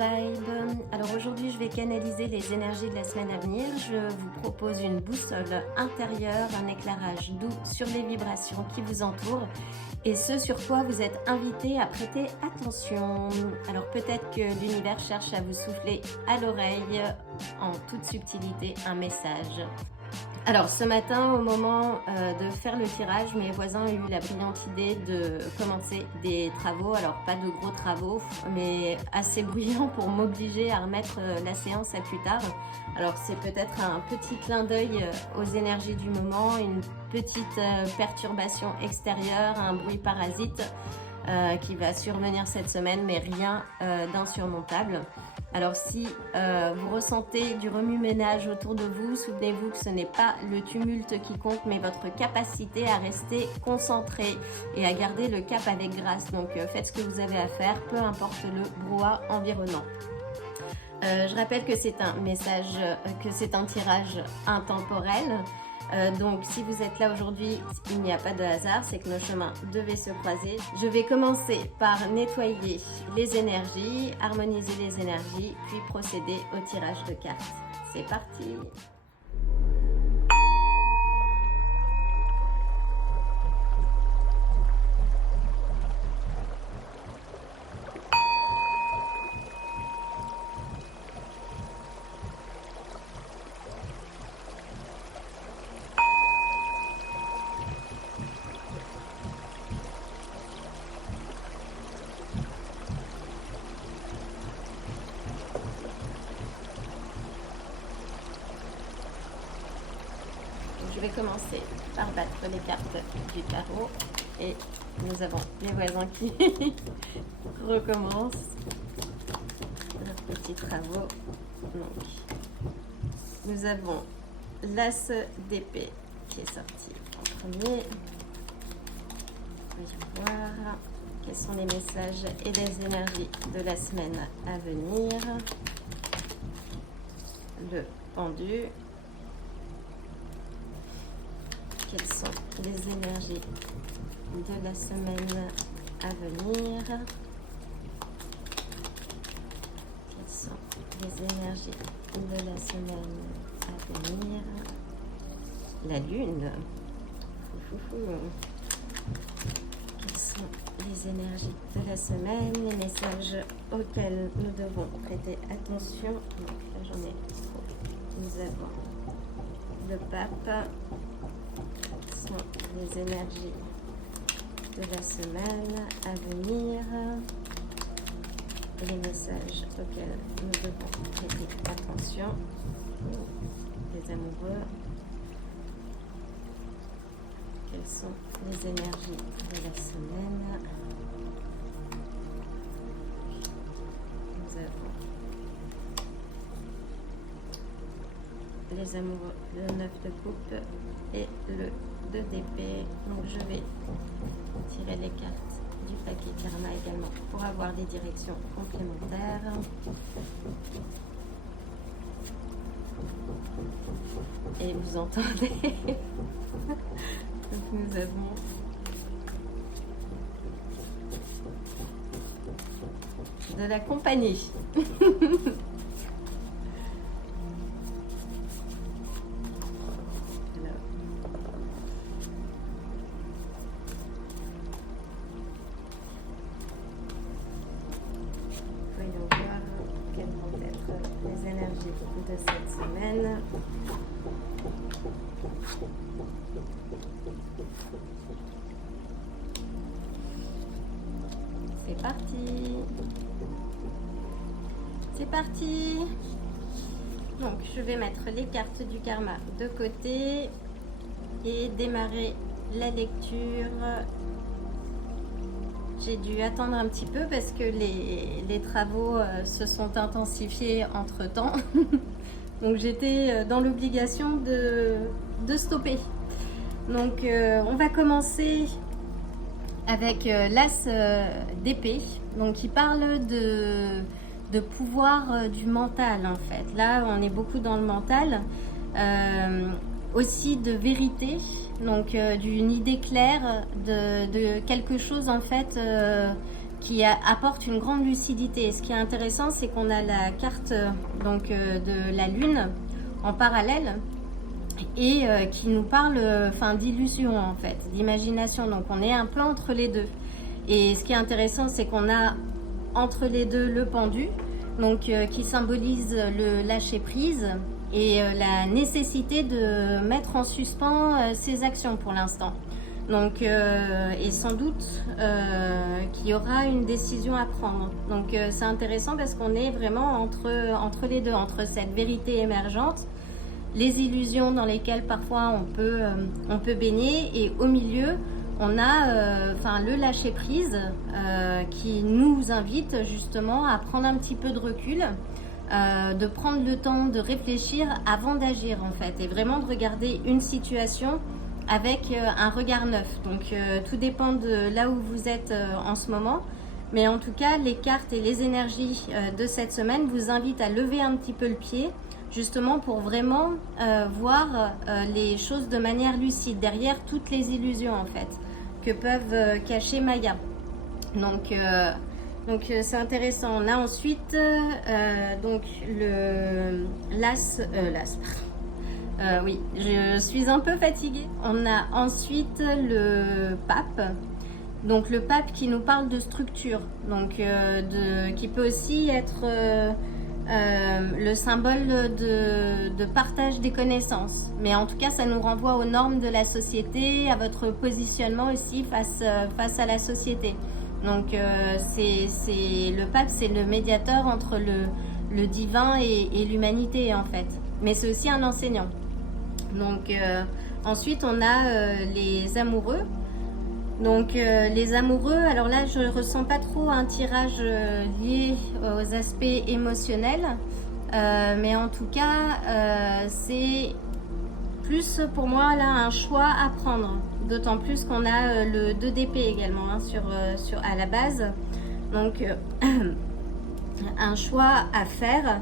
Vibe. Alors aujourd'hui je vais canaliser les énergies de la semaine à venir. Je vous propose une boussole intérieure, un éclairage doux sur les vibrations qui vous entourent et ce sur quoi vous êtes invité à prêter attention. Alors peut-être que l'univers cherche à vous souffler à l'oreille en toute subtilité un message. Alors ce matin, au moment de faire le tirage, mes voisins ont eu la brillante idée de commencer des travaux. Alors pas de gros travaux, mais assez bruyants pour m'obliger à remettre la séance à plus tard. Alors c'est peut-être un petit clin d'œil aux énergies du moment, une petite perturbation extérieure, un bruit parasite qui va survenir cette semaine, mais rien d'insurmontable. Alors si vous ressentez du remue-ménage autour de vous, souvenez-vous que ce n'est pas le tumulte qui compte, mais votre capacité à rester concentré et à garder le cap avec grâce. Donc faites ce que vous avez à faire, peu importe le brouhaha environnant. Je rappelle que c'est un message, que c'est un tirage intemporel. Donc si vous êtes là aujourd'hui, il n'y a pas de hasard, c'est que nos chemins devaient se croiser. Je vais commencer par nettoyer les énergies, harmoniser les énergies, puis procéder au tirage de cartes. C'est parti! Je vais commencer par battre les cartes du tarot et nous avons les voisins qui recommencent leurs petits travaux. Donc, nous avons l'As d'épée qui est sorti en premier. Voyons voir quels sont les messages et les énergies de la semaine à venir. Le pendu. Quelles sont les énergies de la semaine à venir? Quelles sont les énergies de la semaine à venir? La lune. Quelles sont les énergies de la semaine? Les messages auxquels nous devons prêter attention. Donc là j'en ai trop. Nous avons le pape. Les énergies de la semaine à venir et les messages auxquels nous devons prêter attention. Les amoureux, quelles sont les énergies de la semaine? Nous avons les amoureux, le 9 de coupe et le 2 d'épée. Donc je vais tirer les cartes du paquet karma également pour avoir des directions complémentaires. Et vous entendez donc nous avons de la compagnie. De cette semaine. C'est parti. C'est parti. Donc je vais mettre les cartes du karma de côté et démarrer la lecture. J'ai dû attendre un petit peu parce que les travaux se sont intensifiés entre temps. Donc j'étais dans l'obligation de stopper. Donc on va commencer avec l'As d'épée. Donc qui parle de pouvoir du mental en fait. Là on est beaucoup dans le mental. Aussi de vérité, donc d'une idée claire de quelque chose en fait qui apporte une grande lucidité. Et ce qui est intéressant, c'est qu'on a la carte de la Lune en parallèle et qui nous parle d'illusion en fait, d'imagination. Donc on est un peu entre les deux. Et ce qui est intéressant, c'est qu'on a entre les deux le pendu, donc qui symbolise le lâcher prise et la nécessité de mettre en suspens ses actions pour l'instant. Donc, et sans doute qu'il y aura une décision à prendre. Donc c'est intéressant parce qu'on est vraiment entre les deux, entre cette vérité émergente, les illusions dans lesquelles parfois on peut baigner, et au milieu on a le lâcher prise qui nous invite justement à prendre un petit peu de recul, de prendre le temps de réfléchir avant d'agir en fait, et vraiment de regarder une situation avec un regard neuf. Donc tout dépend de là où vous êtes en ce moment, mais en tout cas les cartes et les énergies de cette semaine vous invitent à lever un petit peu le pied, justement pour vraiment voir les choses de manière lucide, derrière toutes les illusions en fait que peuvent cacher Maya. Donc c'est intéressant. On a ensuite donc l'as, oui, je suis un peu fatiguée. On a ensuite le pape. Donc le pape qui nous parle de structure, donc qui peut aussi être le symbole de partage des connaissances. Mais en tout cas, ça nous renvoie aux normes de la société, à votre positionnement aussi face à la société. Donc le pape, c'est le médiateur entre le divin et l'humanité en fait. Mais c'est aussi un enseignant. Donc ensuite on a les amoureux. Donc les amoureux, alors là je ressens pas trop un tirage lié aux aspects émotionnels, mais en tout cas c'est plus pour moi là un choix à prendre, d'autant plus qu'on a le 2 d'épée également à la base, donc un choix à faire.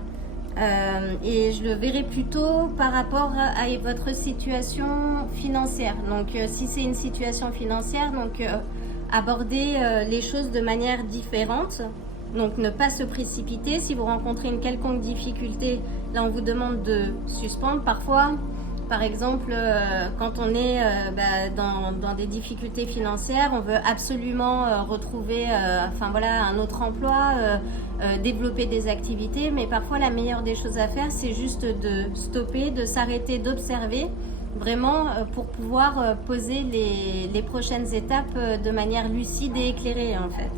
Et je le verrai plutôt par rapport à votre situation financière. Donc si c'est une situation financière, donc aborder les choses de manière différente. Donc ne pas se précipiter. Si vous rencontrez une quelconque difficulté, là on vous demande de suspendre. Parfois, par exemple, quand on est dans des difficultés financières, on veut absolument retrouver un autre emploi, développer des activités, mais parfois la meilleure des choses à faire, c'est juste de stopper, de s'arrêter, d'observer, vraiment pour pouvoir poser les prochaines étapes de manière lucide et éclairée en fait.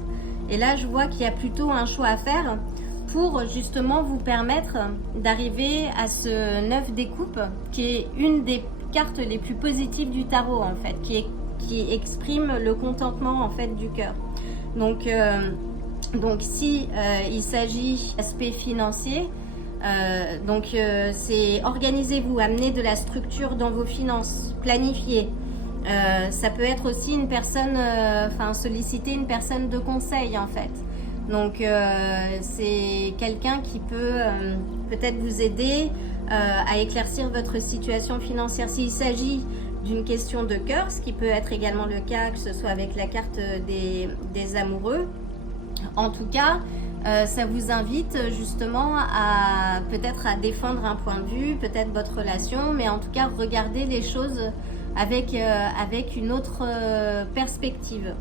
Et là, je vois qu'il y a plutôt un choix à faire pour justement vous permettre d'arriver à ce 9 des coupes, qui est une des cartes les plus positives du tarot en fait, qui exprime le contentement en fait du cœur. Donc si il s'agit d'aspect financier, c'est organisez-vous, amenez de la structure dans vos finances, planifiez. Ça peut être aussi une personne, solliciter une personne de conseil en fait. Donc c'est quelqu'un qui peut peut-être vous aider à éclaircir votre situation financière. S'il s'agit d'une question de cœur, ce qui peut être également le cas, que ce soit avec la carte des amoureux, en tout cas, ça vous invite justement à peut-être à défendre un point de vue, peut-être votre relation, mais en tout cas regarder les choses avec une autre perspective.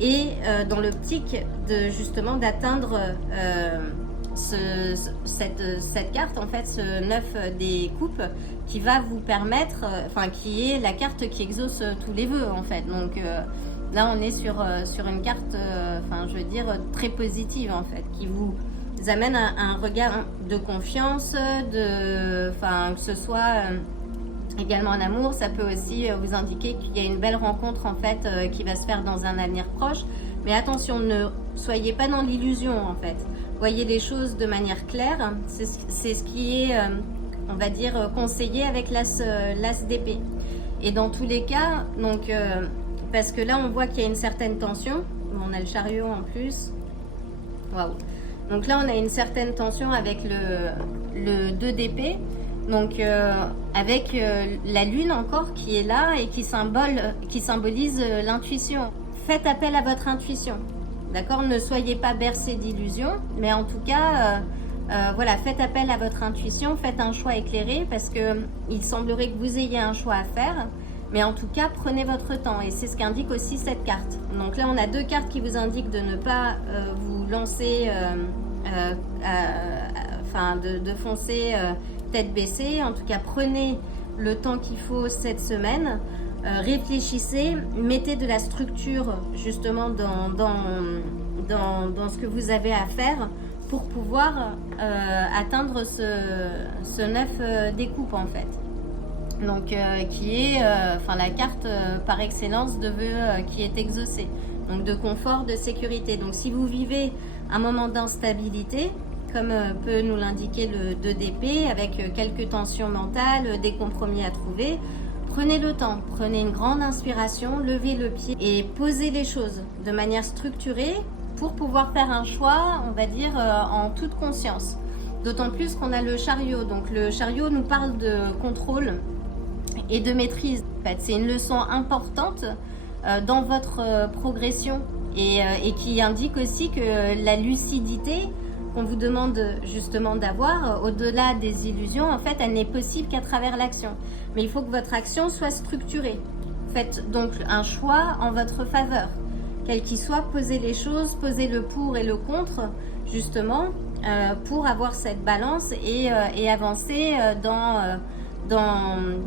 Et dans l'optique de justement d'atteindre cette carte, en fait, ce 9 des coupes, qui va vous permettre, qui est la carte qui exauce tous les vœux en fait. Donc là on est sur une carte, très positive en fait, qui vous amène un regard de confiance, que ce soit également en amour. Ça peut aussi vous indiquer qu'il y a une belle rencontre en fait qui va se faire dans un avenir proche. Mais attention, ne soyez pas dans l'illusion en fait. Voyez les choses de manière claire. C'est ce qui est, on va dire, conseillé avec l'as d'épée. Et dans tous les cas, donc parce que là on voit qu'il y a une certaine tension. On a le chariot en plus. Waouh. Donc là on a une certaine tension avec le 2 d'épée. Donc avec la lune encore qui est là et qui symbolise l'intuition. Faites appel à votre intuition. d'accord? Ne soyez pas bercés d'illusions, mais en tout cas, voilà, faites appel à votre intuition, faites un choix éclairé parce que il semblerait que vous ayez un choix à faire, mais en tout cas, prenez votre temps et c'est ce qu'indique aussi cette carte. Donc là, on a 2 cartes qui vous indiquent de ne pas vous lancer, enfin de foncer tête baissée. En tout cas, prenez le temps qu'il faut cette semaine. Réfléchissez, mettez de la structure justement dans ce que vous avez à faire pour pouvoir atteindre ce 9 découpe en fait. Donc qui est la carte par excellence de vœux qui est exaucée. Donc de confort, de sécurité. Donc si vous vivez un moment d'instabilité, comme peut nous l'indiquer le 2 d'épée, avec quelques tensions mentales, des compromis à trouver, prenez le temps, prenez une grande inspiration, levez le pied et posez les choses de manière structurée pour pouvoir faire un choix, on va dire, en toute conscience. D'autant plus qu'on a le chariot. Donc le chariot nous parle de contrôle et de maîtrise. En fait, c'est une leçon importante dans votre progression et qui indique aussi que la lucidité qu'on vous demande justement d'avoir, au-delà des illusions, en fait, elle n'est possible qu'à travers l'action. Mais il faut que votre action soit structurée. Faites donc un choix en votre faveur. Quel qu'il soit, posez les choses, posez le pour et le contre, justement, pour avoir cette balance et avancer dans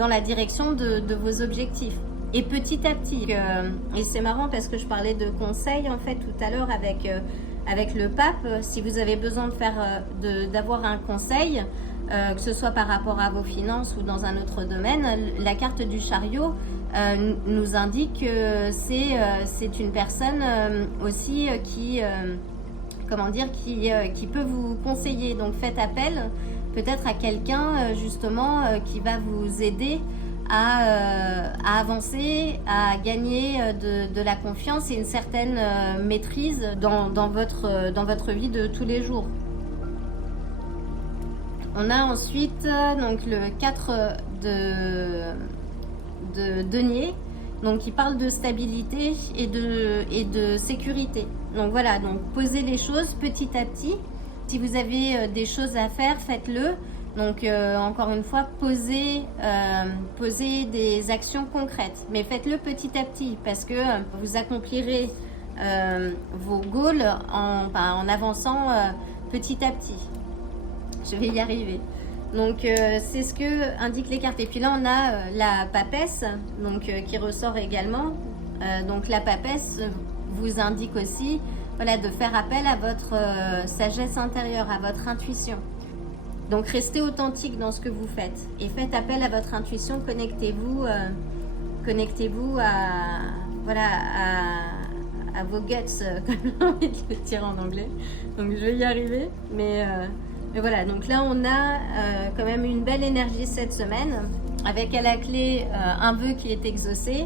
la direction de vos objectifs. Et petit à petit, et c'est marrant parce que je parlais de conseils en fait tout à l'heure avec le pape, si vous avez besoin d'avoir un conseil, que ce soit par rapport à vos finances ou dans un autre domaine, la carte du chariot nous indique que c'est une personne aussi qui peut vous conseiller. Donc faites appel peut-être à quelqu'un justement qui va vous aider à avancer, à gagner de la confiance et une certaine maîtrise dans votre vie de tous les jours. On a ensuite donc le 4 de denier, donc qui parle de stabilité et de sécurité. Donc voilà, donc posez les choses petit à petit. Si vous avez des choses à faire, faites-le. Donc encore une fois, posez des actions concrètes, mais faites-le petit à petit parce que vous accomplirez vos goals en avançant petit à petit. Je vais y arriver. Donc c'est ce que indiquent les cartes. Et puis là on a la papesse, donc qui ressort également. Donc la papesse vous indique aussi, voilà, de faire appel à votre sagesse intérieure, à votre intuition. Donc restez authentique dans ce que vous faites et faites appel à votre intuition. Connectez-vous à vos guts, comme j'ai envie de le dire en anglais. Donc je vais y arriver, mais voilà. Donc là on a quand même une belle énergie cette semaine, avec à la clé un vœu qui est exaucé,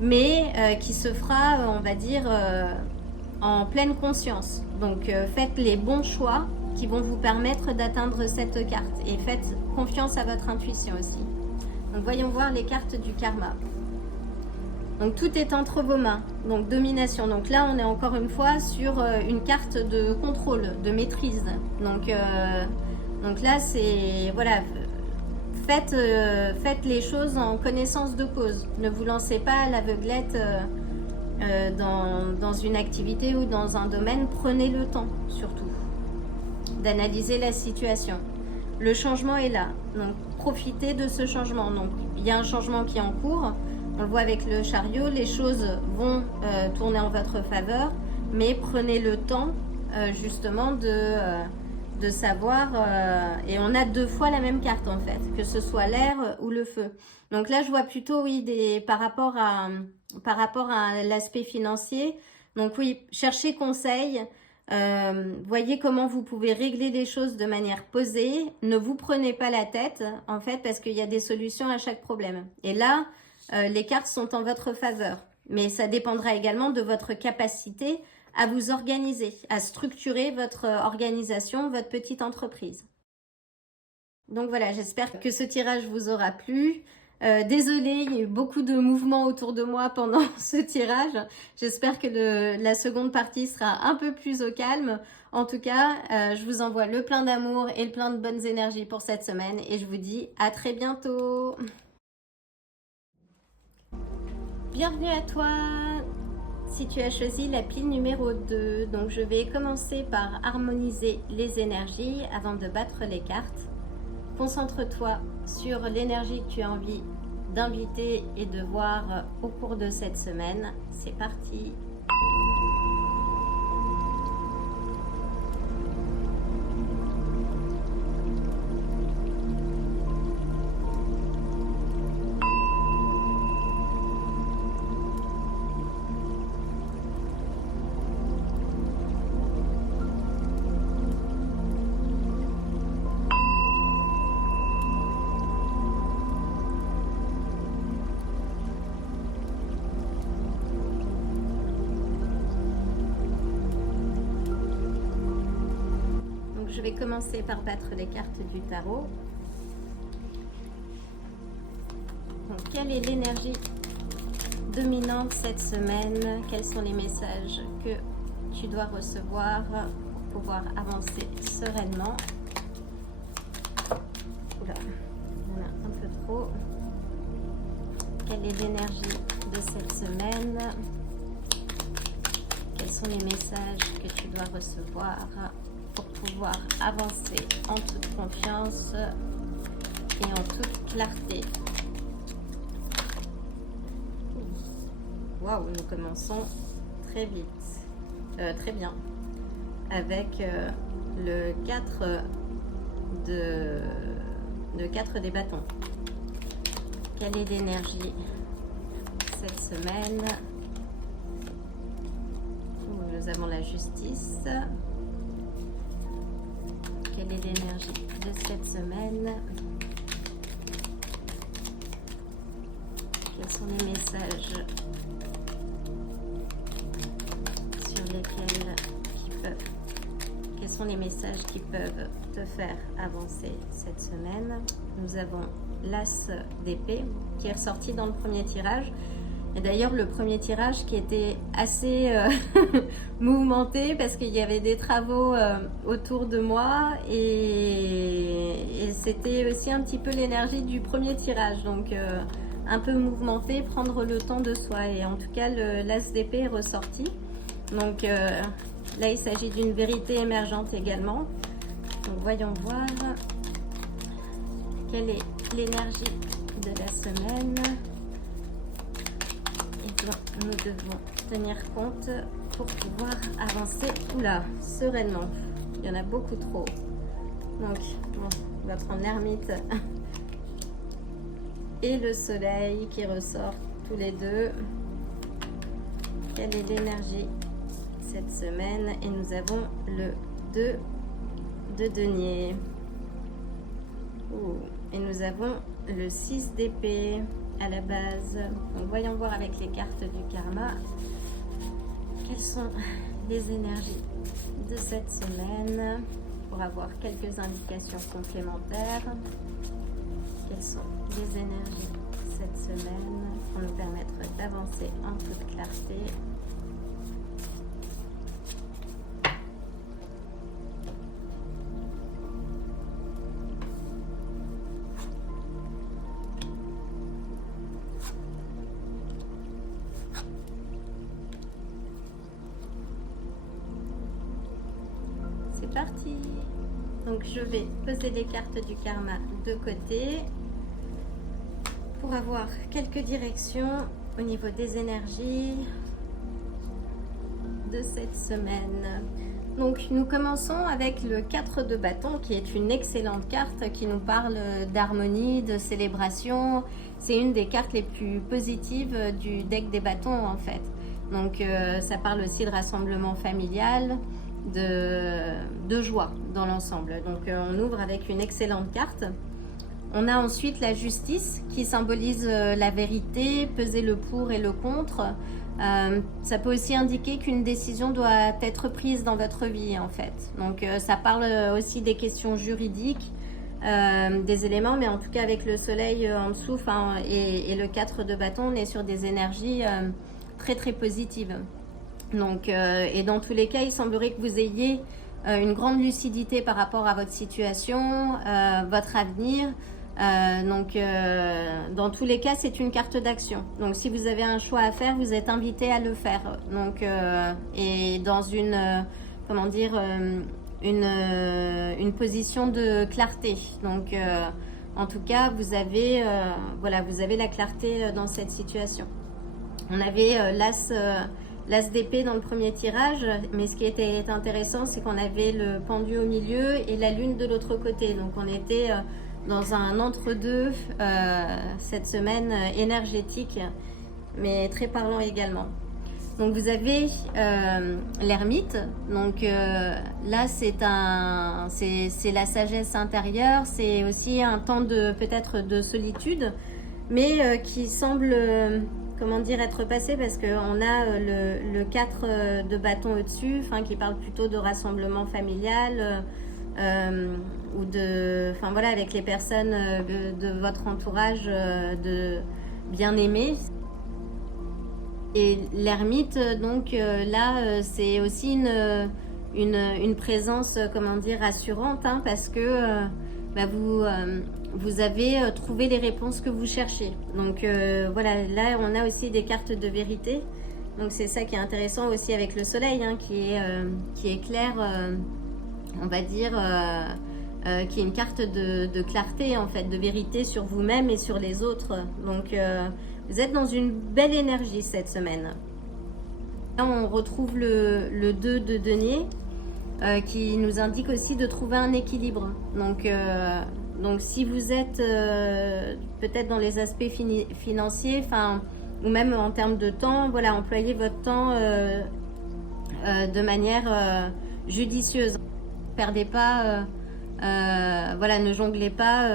mais qui se fera, on va dire, en pleine conscience. Donc faites les bons choix qui vont vous permettre d'atteindre cette carte et faites confiance à votre intuition aussi. Donc voyons voir les cartes du karma. Donc tout est entre vos mains, donc domination. Donc là on est encore une fois sur une carte de contrôle, de maîtrise. Donc là c'est, voilà, faites les choses en connaissance de cause. Ne vous lancez pas à l'aveuglette dans une activité ou dans un domaine. Prenez le temps surtout d'analyser la situation. Le changement est là, donc profitez de ce changement. Donc il y a un changement qui est en cours, on le voit avec le chariot, les choses vont tourner en votre faveur, mais prenez le temps justement de savoir, et on a 2 fois la même carte en fait, que ce soit l'air ou le feu. Donc là je vois plutôt, oui, par rapport à l'aspect financier. Donc oui, cherchez conseil. Voyez comment vous pouvez régler les choses de manière posée. Ne vous prenez pas la tête en fait, parce qu'il y a des solutions à chaque problème. Et là, les cartes sont en votre faveur. Mais ça dépendra également de votre capacité à vous organiser, à structurer votre organisation, votre petite entreprise. Donc voilà, j'espère que ce tirage vous aura plu. Désolée, il y a eu beaucoup de mouvements autour de moi pendant ce tirage. J'espère que la seconde partie sera un peu plus au calme. En tout cas, je vous envoie le plein d'amour et le plein de bonnes énergies pour cette semaine et je vous dis à très bientôt. Bienvenue à toi si tu as choisi la pile numéro 2. Donc je vais commencer par harmoniser les énergies avant de battre les cartes. Concentre-toi sur l'énergie que tu as envie d'inviter et de voir au cours de cette semaine. C'est parti! Je vais commencer par battre les cartes du tarot. Donc, quelle est l'énergie dominante cette semaine? Quels sont les messages que tu dois recevoir pour pouvoir avancer sereinement? Oula, il y en a un peu trop. Quelle est l'énergie de cette semaine? Quels sont les messages que tu dois recevoir pour pouvoir avancer en toute confiance et en toute clarté? Waouh, nous commençons très vite, très bien, avec le 4 des bâtons. Quelle est l'énergie cette semaine? Nous avons la justice. Quelle est l'énergie de cette semaine? Quels sont les messages sur lesquels quels sont les messages qui peuvent te faire avancer cette semaine? Nous avons l'As d'épée qui est ressorti dans le premier tirage. Et d'ailleurs, le premier tirage qui était assez mouvementé parce qu'il y avait des travaux autour de moi et c'était aussi un petit peu l'énergie du premier tirage. Donc, un peu mouvementé, prendre le temps de soi. Et en tout cas, l'As d'épée est ressorti. Donc, là, il s'agit d'une vérité émergente également. Donc, voyons voir quelle est l'énergie de la semaine. Nous devons tenir compte pour pouvoir avancer sereinement. Il y en a beaucoup trop. Donc, bon, on va prendre l'ermite et le soleil qui ressortent tous les deux. Quelle est l'énergie cette semaine? Et nous avons le 2 de denier. Et nous avons le 6 d'épée à la base. Donc voyons voir avec les cartes du karma quelles sont les énergies de cette semaine pour avoir quelques indications complémentaires. Quelles sont les énergies cette semaine pour nous permettre d'avancer en toute clarté. Parti. Donc je vais poser les cartes du karma de côté pour avoir quelques directions au niveau des énergies de cette semaine. Donc nous commençons avec le 4 de bâton qui est une excellente carte qui nous parle d'harmonie, de célébration. C'est une des cartes les plus positives du deck des bâtons en fait. Donc ça parle aussi de rassemblement familial, de joie dans l'ensemble. Donc on ouvre avec une excellente carte. On a ensuite la justice qui symbolise la vérité, peser le pour et le contre. Ça peut aussi indiquer qu'une décision doit être prise dans votre vie en fait. Donc ça parle aussi des questions juridiques, des éléments, mais en tout cas avec le soleil en dessous et le 4 de bâton, on est sur des énergies très très positives. Donc, et dans tous les cas, il semblerait que vous ayez une grande lucidité par rapport à votre situation, votre avenir. Dans tous les cas, c'est une carte d'action. Donc, si vous avez un choix à faire, vous êtes invité à le faire. Donc, et dans comment dire, une position de clarté. Donc, en tout cas, vous avez la clarté dans cette situation. On avait l'as d'épée dans le premier tirage, mais ce qui était intéressant, c'est qu'on avait le pendu au milieu et la lune de l'autre côté. Donc, on était dans un entre-deux cette semaine énergétique, mais très parlant également. Donc vous avez l'ermite. Donc là c'est la sagesse intérieure, c'est aussi un temps peut-être de solitude, mais qui semble comment dire être passé, parce qu'on a le 4 de bâton au-dessus, qui parle plutôt de rassemblement familial. Ou avec les personnes de votre entourage de bien-aimés. Et l'ermite, donc c'est aussi une présence, comment dire, assurante, parce que vous avez trouvé les réponses que vous cherchez. Donc là on a aussi des cartes de vérité. Donc c'est ça qui est intéressant aussi avec le soleil, qui est clair, on va dire, qui est une carte de clarté, en fait, de vérité sur vous-même et sur les autres. Donc vous êtes dans une belle énergie cette semaine. Là, on retrouve le 2 de denier qui nous indique aussi de trouver un équilibre. Donc si vous êtes peut-être dans les aspects financiers, ou même en termes de temps, employez votre temps de manière judicieuse. Ne perdez pas, ne jonglez pas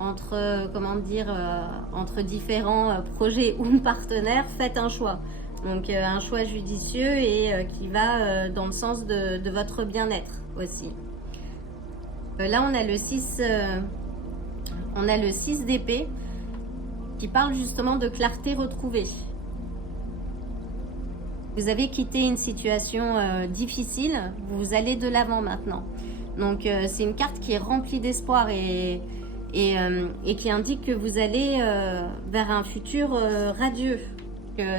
entre différents projets ou partenaires. Faites un choix. Donc un choix judicieux et qui va dans le sens de votre bien-être aussi. Là on a le 6 d'épée qui parle justement de clarté retrouvée. Vous avez quitté une situation difficile, vous allez de l'avant maintenant. Donc c'est une carte qui est remplie d'espoir et qui indique que vous allez vers un futur radieux.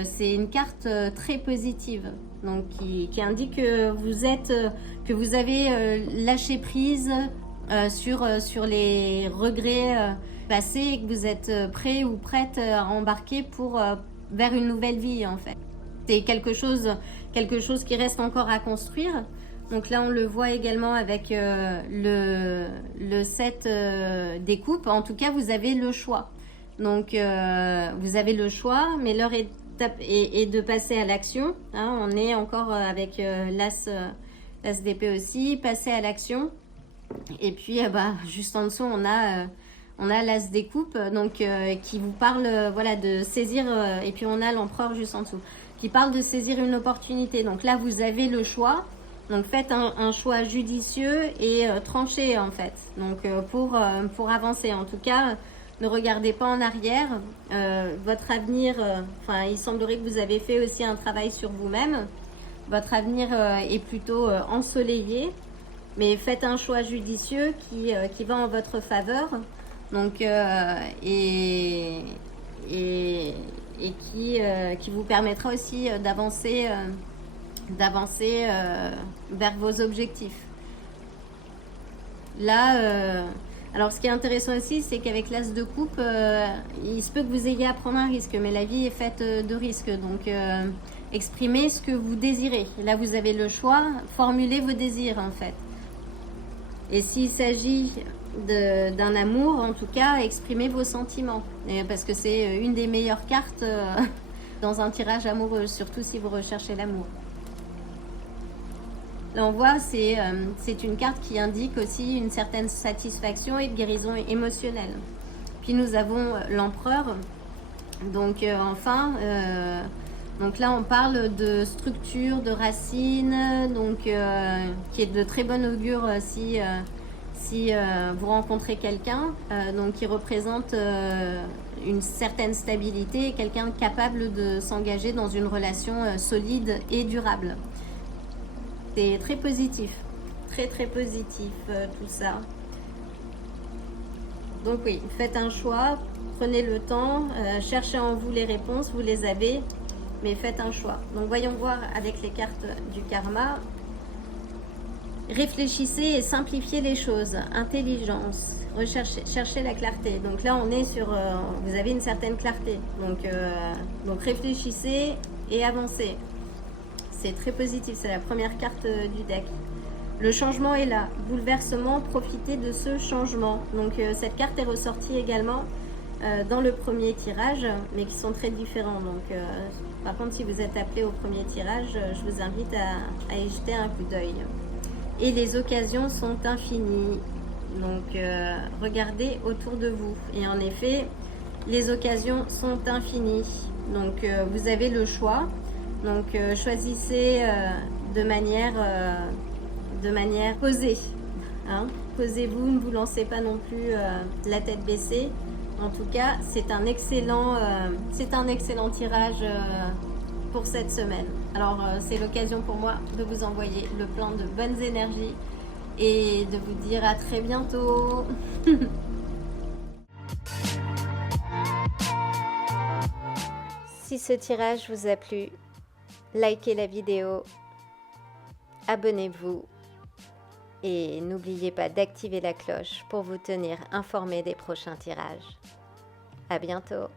C'est une carte très positive, donc qui indique que vous avez lâché prise sur les regrets passés et que vous êtes prêt ou prête à embarquer vers une nouvelle vie, en fait. C'est quelque chose qui reste encore à construire. Donc là, on le voit également avec le 7 des coupes. En tout cas, vous avez le choix. Donc, vous avez le choix, mais l'heure est de passer à l'action. On est encore avec l'as d'épée aussi, passer à l'action. Et puis, juste en dessous, on a l'as des coupes, donc qui vous parle de saisir, et puis on a l'empereur juste en dessous, qui parle de saisir une opportunité. Donc là, vous avez le choix. Donc faites un choix judicieux et tranché, en fait. Donc pour avancer, en tout cas, ne regardez pas en arrière. Votre avenir, il semblerait que vous avez fait aussi un travail sur vous-même. Votre avenir est plutôt ensoleillé, mais faites un choix judicieux qui va en votre faveur. Donc et qui vous permettra aussi d'avancer vers vos objectifs. Là, alors ce qui est intéressant aussi, c'est qu'avec l'as de coupe, il se peut que vous ayez à prendre un risque, mais la vie est faite de risques. Donc exprimez ce que vous désirez. Là, vous avez le choix, formulez vos désirs, en fait. Et s'il s'agit d'un amour, en tout cas, exprimez vos sentiments. Parce que c'est une des meilleures cartes dans un tirage amoureux, surtout si vous recherchez l'amour. Là, on voit, c'est une carte qui indique aussi une certaine satisfaction et de guérison émotionnelle. Puis nous avons l'empereur. Donc donc là, on parle de structure, de racines, donc qui est de très bon augure Si vous rencontrez quelqu'un donc qui représente une certaine stabilité, quelqu'un capable de s'engager dans une relation solide et durable. C'est très positif, très positif tout ça. Donc oui, faites un choix, prenez le temps, cherchez en vous les réponses, vous les avez, mais faites un choix. Donc voyons voir avec les cartes du karma. Réfléchissez et simplifiez les choses. Intelligence. Cherchez la clarté. Donc là, on est sur... vous avez une certaine clarté. Donc réfléchissez et avancez. C'est très positif. C'est la première carte du deck. Le changement est là. Bouleversement, profitez de ce changement. Donc cette carte est ressortie également dans le premier tirage, mais qui sont très différents. Donc par contre, si vous êtes appelé au premier tirage, je vous invite à y jeter un coup d'œil. Et les occasions sont infinies. Donc, regardez autour de vous. Et en effet, les occasions sont infinies. Donc, vous avez le choix. Donc, choisissez de manière posée. Hein. Posez-vous, ne vous lancez pas non plus la tête baissée. En tout cas, c'est un excellent tirage pour cette semaine. Alors c'est l'occasion pour moi de vous envoyer le plein de bonnes énergies et de vous dire à très bientôt. Si ce tirage vous a plu, likez la vidéo, abonnez-vous et n'oubliez pas d'activer la cloche pour vous tenir informé des prochains tirages. À bientôt.